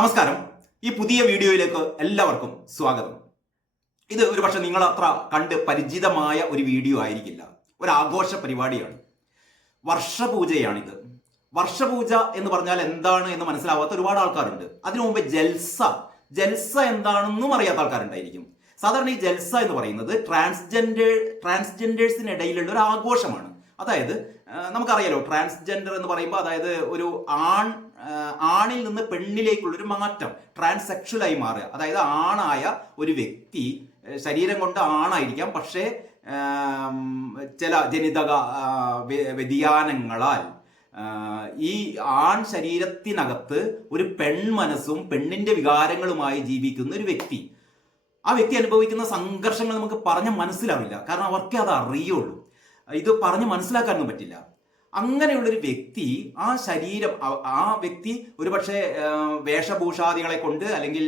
നമസ്കാരം. ഈ പുതിയ വീഡിയോയിലേക്ക് എല്ലാവർക്കും സ്വാഗതം. ഇത് ഒരു പക്ഷെ നിങ്ങൾ അത്ര കണ്ട് പരിചിതമായ ഒരു വീഡിയോ ആയിരിക്കില്ല. ഒരു ആഘോഷ പരിപാടിയാണ്, വർഷപൂജയാണിത്. വർഷപൂജ എന്ന് പറഞ്ഞാൽ എന്താണ് എന്ന് മനസ്സിലാവാത്ത ഒരുപാട് ആൾക്കാരുണ്ട്. അതിനു മുമ്പ് ജൽസ എന്താണെന്നും അറിയാത്ത ആൾക്കാരുണ്ടായിരിക്കും. സാധാരണ ഈ ജൽസ എന്ന് പറയുന്നത് ട്രാൻസ്ജെൻഡേഴ്സിനിടയിലുള്ള ഒരു ആഘോഷമാണ്. അതായത് നമുക്കറിയാലോ, ട്രാൻസ്ജെൻഡർ എന്ന് പറയുമ്പോൾ അതായത് ഒരു ആണിൽ നിന്ന് പെണ്ണിലേക്കുള്ളൊരു മാറ്റം, ട്രാൻസെക്ഷലായി മാറുക. അതായത് ആണായ ഒരു വ്യക്തി ശരീരം കൊണ്ട് ആണായിരിക്കാം, പക്ഷേ ചില ജനിതക വ്യതിയാനങ്ങളാൽ ഈ ആൺ ശരീരത്തിനകത്ത് ഒരു പെൺമനസ്സും പെണ്ണിന്റെ വികാരങ്ങളുമായി ജീവിക്കുന്ന ഒരു വ്യക്തി. ആ വ്യക്തി അനുഭവിക്കുന്ന സംഘർഷങ്ങൾ നമുക്ക് പറഞ്ഞ് മനസ്സിലാവില്ല, കാരണം അവർക്കേ അത് അറിയുള്ളൂ. ഇത് പറഞ്ഞ് മനസ്സിലാക്കാനൊന്നും പറ്റില്ല. അങ്ങനെയുള്ളൊരു വ്യക്തി, ആ വ്യക്തി ഒരുപക്ഷെ വേഷഭൂഷാദികളെ കൊണ്ട് അല്ലെങ്കിൽ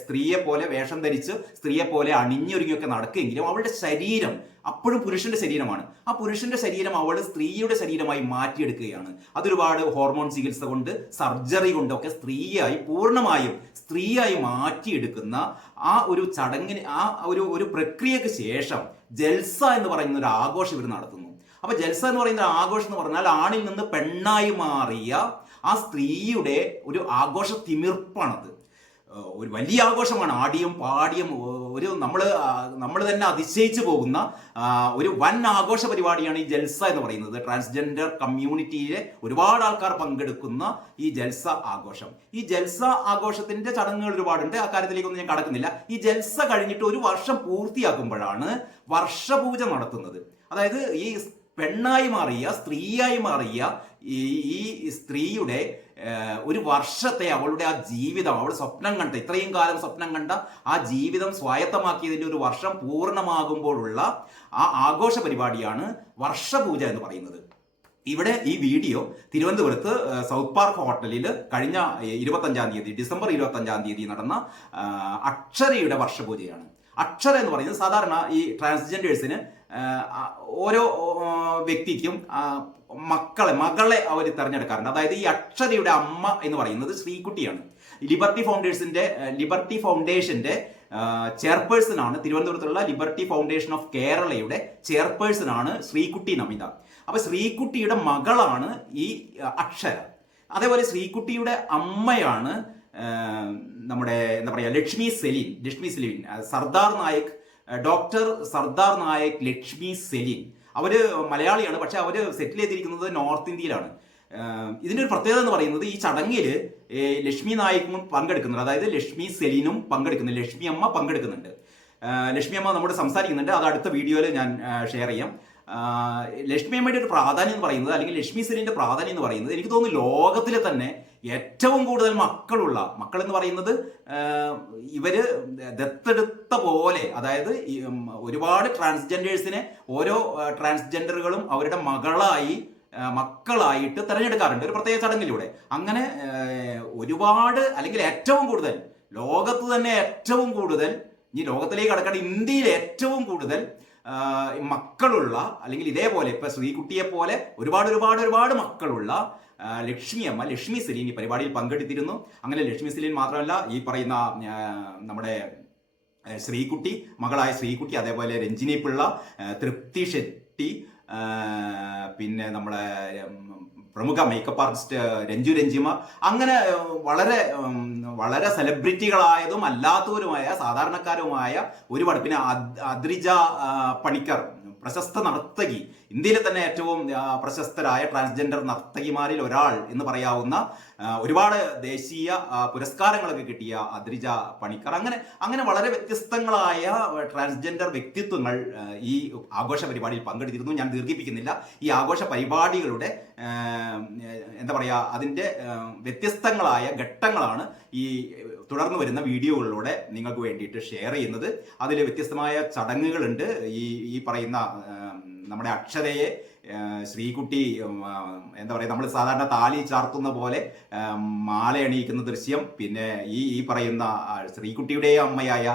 സ്ത്രീയെ പോലെ വേഷം ധരിച്ച് സ്ത്രീയെ പോലെ അണിഞ്ഞൊരുങ്ങിയൊക്കെ നടക്കുമെങ്കിലും അവളുടെ ശരീരം അപ്പോഴും പുരുഷന്റെ ശരീരമാണ്. ആ പുരുഷന്റെ ശരീരം അവൾ സ്ത്രീയുടെ ശരീരമായി മാറ്റിയെടുക്കുകയാണ്. അതൊരുപാട് ഹോർമോൺ ചികിത്സ കൊണ്ട്, സർജറി കൊണ്ടൊക്കെ പൂർണ്ണമായും സ്ത്രീയായി മാറ്റിയെടുക്കുന്ന ആ ഒരു ചടങ്ങിന്, ആ ഒരു പ്രക്രിയക്ക് ശേഷം ജൽസ എന്ന് പറയുന്ന ഒരു ആഘോഷം ഇവർ നടത്തുന്നു. അപ്പൊ ജൽസ എന്ന് പറയുന്ന ആഘോഷം എന്ന് പറഞ്ഞാൽ ആണിൽ നിന്ന് പെണ്ണായി മാറിയ ആ സ്ത്രീയുടെ ഒരു ആഘോഷ തിമിർപ്പാണത്. ഒരു വലിയ ആഘോഷമാണ്. ആടിയും പാടിയും ഒരു നമ്മൾ തന്നെ അതിശയിച്ചു പോകുന്ന ഒരു വൻ ആഘോഷ പരിപാടിയാണ് ഈ ജൽസ എന്ന് പറയുന്നത്. ട്രാൻസ്ജെൻഡർ കമ്മ്യൂണിറ്റിയിലെ ഒരുപാട് ആൾക്കാർ പങ്കെടുക്കുന്ന ഈ ജൽസ ആഘോഷം. ഈ ജൽസ ആഘോഷത്തിന്റെ ചടങ്ങുകൾ ഒരുപാടുണ്ട്, ആ കാര്യത്തിലേക്കൊന്നും ഞാൻ കടക്കുന്നില്ല. ഈ ജൽസ കഴിഞ്ഞിട്ട് ഒരു വർഷം പൂർത്തിയാക്കുമ്പോഴാണ് വർഷപൂജ നടത്തുന്നത്. അതായത് ഈ പെണ്ണായി മാറിയ, സ്ത്രീയായി മാറിയ ഈ സ്ത്രീയുടെ ഒരു വർഷത്തെ അവളുടെ ആ ജീവിതം, അവൾ സ്വപ്നം കണ്ട, ഇത്രയും കാലം സ്വപ്നം കണ്ട ആ ജീവിതം സ്വായത്തമാക്കിയതിൻ്റെ ഒരു വർഷം പൂർണ്ണമാകുമ്പോഴുള്ള ആ ആഘോഷ പരിപാടിയാണ് വർഷപൂജ എന്ന് പറയുന്നത്. ഇവിടെ ഈ വീഡിയോ തിരുവനന്തപുരത്ത് സൗത്ത് പാർക്ക് ഹോട്ടലിൽ കഴിഞ്ഞ 25-ാം തീയതി, ഡിസംബർ 25-ാം തീയതി നടന്ന അക്ഷരയുടെ വർഷപൂജയാണ്. അക്ഷര എന്ന് പറയുന്നത് സാധാരണ ഈ ട്രാൻസ്ജെൻഡേഴ്സിന് ഓരോ വ്യക്തിക്കും മകളെ അവർ തിരഞ്ഞെടുക്കാറുണ്ട്. അതായത് ഈ അക്ഷരയുടെ അമ്മ എന്ന് പറയുന്നത് ശ്രീകുട്ടിയാണ്. ലിബർട്ടി ഫൗണ്ടേഷന്റെ ചെയർപേഴ്സൺ ആണ്. തിരുവനന്തപുരത്തുള്ള ലിബർട്ടി ഫൗണ്ടേഷൻ ഓഫ് കേരളയുടെ ചെയർപേഴ്സൺ ആണ് ശ്രീകുട്ടി നമിത. അപ്പൊ ശ്രീകുട്ടിയുടെ മകളാണ് ഈ അക്ഷര. അതേപോലെ ശ്രീകുട്ടിയുടെ അമ്മയാണ് നമ്മുടെ എന്താ പറയുക, ലക്ഷ്മി സെലിൻ, ഡോക്ടർ സർദാർ നായക് ലക്ഷ്മി സെലിൻ. അവര് മലയാളിയാണ്, പക്ഷെ അവര് സെറ്റിൽ ചെയ്തിരിക്കുന്നത് നോർത്ത് ഇന്ത്യയിലാണ്. ഇതിന്റെ ഒരു പ്രത്യേകത എന്ന് പറയുന്നത്, ഈ ചടങ്ങിൽ ലക്ഷ്മി നായിക്കും പങ്കെടുക്കുന്നുണ്ട്, അതായത് ലക്ഷ്മി സെലിനും പങ്കെടുക്കുന്നുണ്ട്, ലക്ഷ്മി അമ്മ പങ്കെടുക്കുന്നുണ്ട്. ലക്ഷ്മി അമ്മ നമ്മോട് സംസാരിക്കുന്നുണ്ട്, അത് അടുത്ത വീഡിയോയിൽ ഞാൻ ഷെയർ ചെയ്യാം. ലക്ഷ്മി അമ്മയുടെ ഒരു പ്രാധാന്യം എന്ന് പറയുന്നത്, അല്ലെങ്കിൽ ലക്ഷ്മി സെലിന്റെ പ്രാധാന്യം എന്ന് പറയുന്നത്, എനിക്ക് തോന്നുന്നു ലോകത്തിലെ തന്നെ ഏറ്റവും കൂടുതൽ മക്കൾ എന്ന് പറയുന്നത് ഇവര് ദത്തെടുത്ത പോലെ, അതായത് ഒരുപാട് ട്രാൻസ്ജെൻഡേഴ്സിനെ ഓരോ ട്രാൻസ്ജെൻഡറുകളും അവരുടെ മക്കളായിട്ട് തിരഞ്ഞെടുക്കാറുണ്ട് ഒരു പ്രത്യേക ചടങ്ങിലൂടെ. അങ്ങനെ ഒരുപാട്, അല്ലെങ്കിൽ ഏറ്റവും കൂടുതൽ, ലോകത്ത് തന്നെ ഏറ്റവും കൂടുതൽ, ഇനി ലോകത്തിലേക്ക് കടക്കേണ്ട ഇന്ത്യയിൽ ഏറ്റവും കൂടുതൽ മക്കളുള്ള, അല്ലെങ്കിൽ ഇതേപോലെ ഇപ്പൊ ശ്രീകുട്ടിയെ പോലെ ഒരുപാട് മക്കളുള്ള ലക്ഷ്മി സെലിൻ ഈ പരിപാടിയിൽ പങ്കെടുത്തിരുന്നു. അങ്ങനെ ലക്ഷ്മി സെലിൻ മാത്രമല്ല, ഈ പറയുന്ന നമ്മുടെ മകളായ ശ്രീകുട്ടി, അതേപോലെ രഞ്ജിനി പിള്ള, തൃപ്തി ഷെട്ടി, പിന്നെ നമ്മുടെ പ്രമുഖ മേക്കപ്പ് ആർട്ടിസ്റ്റ് രഞ്ജിമ, അങ്ങനെ വളരെ സെലിബ്രിറ്റികളായതും അല്ലാത്തവരുമായ സാധാരണക്കാരുമായ ഒരുപാട്, പിന്നെ അദ്രിജ പണിക്കർ, പ്രശസ്ത നർത്തകി, ഇന്ത്യയിലെ തന്നെ ഏറ്റവും പ്രശസ്തരായ ട്രാൻസ്ജെൻഡർ നർത്തകിമാരിൽ ഒരാൾ എന്ന് പറയാവുന്ന, ഒരുപാട് ദേശീയ പുരസ്കാരങ്ങളൊക്കെ കിട്ടിയ അദ്രിജ പണിക്കർ, അങ്ങനെ വളരെ വ്യത്യസ്തങ്ങളായ ട്രാൻസ്ജെൻഡർ വ്യക്തിത്വങ്ങൾ ഈ ആഘോഷ പരിപാടിയിൽ പങ്കെടുത്തിരുന്നു. ഞാൻ ദീർഘിപ്പിക്കുന്നില്ല. ഈ ആഘോഷ പരിപാടികളുടെ എന്താ പറയുക, അതിൻ്റെ വ്യത്യസ്തങ്ങളായ ഘട്ടങ്ങളാണ് ഈ തുടർന്ന് വരുന്ന വീഡിയോകളിലൂടെ നിങ്ങൾക്ക് വേണ്ടിയിട്ട് ഷെയർ ചെയ്യുന്നത്. അതിൽ വ്യത്യസ്തമായ ചടങ്ങുകളുണ്ട്. ഈ പറയുന്ന നമ്മുടെ അക്ഷരയെ ശ്രീകുട്ടി എന്താ പറയുക, നമ്മൾ സാധാരണ താലി ചാർത്തുന്ന പോലെ മാല അണിയിക്കുന്ന ദൃശ്യം, പിന്നെ ഈ പറയുന്ന ശ്രീകുട്ടിയുടെ അമ്മയായ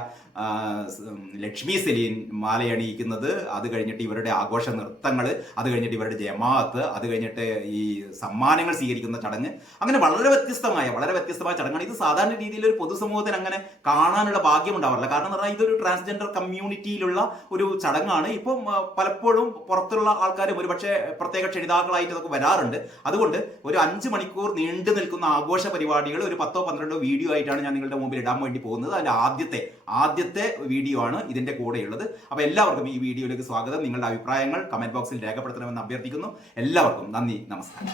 ലക്ഷ്മി സെലീൻ മാലയണിയിക്കുന്നത്, അത് കഴിഞ്ഞിട്ട് ഇവരുടെ ആഘോഷ നൃത്തങ്ങൾ, അത് കഴിഞ്ഞിട്ട് ഇവരുടെ ജമാഅത്ത്, അത് കഴിഞ്ഞിട്ട് ഈ സമ്മാനങ്ങൾ സ്വീകരിക്കുന്ന ചടങ്ങ്, അങ്ങനെ വളരെ വ്യത്യസ്തമായ ചടങ്ങാണ്. ഇത് സാധാരണ രീതിയിൽ ഒരു പൊതുസമൂഹത്തിന് അങ്ങനെ കാണാനുള്ള ഭാഗ്യം ഉണ്ടാവാറില്ല. കാരണം എന്ന് പറഞ്ഞാൽ ഇതൊരു ട്രാൻസ്ജെൻഡർ കമ്മ്യൂണിറ്റിയിലുള്ള ഒരു ചടങ്ങാണ്. ഇപ്പം പലപ്പോഴും പുറത്തുള്ള ആൾക്കാരും ഒരുപക്ഷെ പ്രത്യേക ക്ഷണിതാക്കളായിട്ട് അതൊക്കെ വരാറുണ്ട്. അതുകൊണ്ട് ഒരു 5 മണിക്കൂർ നീണ്ടു നിൽക്കുന്ന ആഘോഷ പരിപാടികൾ ഒരു 10-12 വീഡിയോ ആയിട്ടാണ് ഞാൻ നിങ്ങളുടെ മുമ്പിൽ ഇടാൻ വേണ്ടി പോകുന്നത്. അതിൽ ആദ്യത്തെ വീഡിയോ ആണ് ഇതിന്റെ കൂടെയുള്ളത്. അപ്പോൾ എല്ലാവർക്കും ഈ വീഡിയോയിലേക്ക് സ്വാഗതം. നിങ്ങളുടെ അഭിപ്രായങ്ങൾ കമന്റ് ബോക്സിൽ രേഖപ്പെടുത്തണമെന്ന് അഭ്യർത്ഥിക്കുന്നു. എല്ലാവർക്കും നന്ദി, നമസ്കാരം.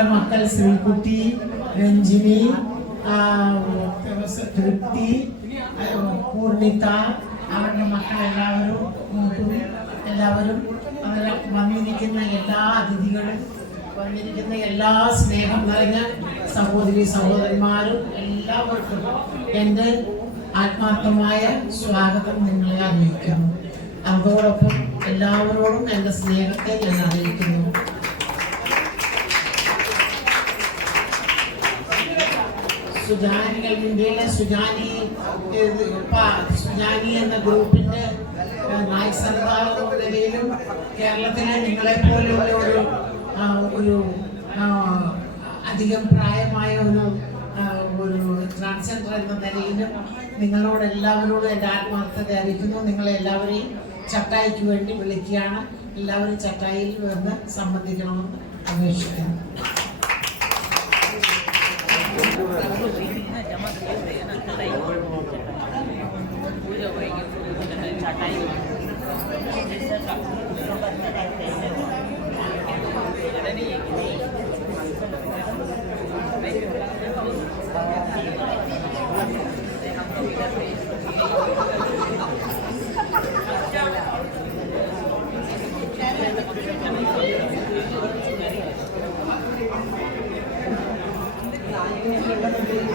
എൻ്റെ മക്കൾ ശ്രീകുട്ടി, രഞ്ജിനി, തൃപ്തി, പൂർണിത, അവരുടെ മക്കൾ എല്ലാവരും അതിൽ വന്നിരിക്കുന്ന എല്ലാ അതിഥികളും, വന്നിരിക്കുന്ന എല്ലാ സ്നേഹം നിറഞ്ഞ സഹോദരി സഹോദരന്മാരും എല്ലാവർക്കും എൻ്റെ ആത്മാർത്ഥമായ സ്വാഗതം നിങ്ങളെ അറിയിക്കുന്നു. അതോടൊപ്പം എല്ലാവരോടും എൻ്റെ സ്നേഹത്തെ ഞാൻ അറിയിക്കുന്നു. ഇന്ത്യയിലെ സുജാനി എന്ന ഗ്രൂപ്പിന്റെ നായക് സർദാർ എന്ന നിലയിലും കേരളത്തിലെ നിങ്ങളെ പോലെയുള്ള ഒരു അധികം പ്രായമായ ഒരു ട്രാൻസ്ജെൻഡർ എന്ന നിലയിലും നിങ്ങളോട് എല്ലാവരോടും എൻ്റെ ആത്മാർത്ഥത അറിയിക്കുന്നു. നിങ്ങളെല്ലാവരെയും ചട്ടായിക്ക് വേണ്ടി വിളിക്കുകയാണ്. എല്ലാവരും ചട്ടായിൽ വന്ന് സംബന്ധിക്കണമെന്ന് അപേക്ഷിക്കുന്നു.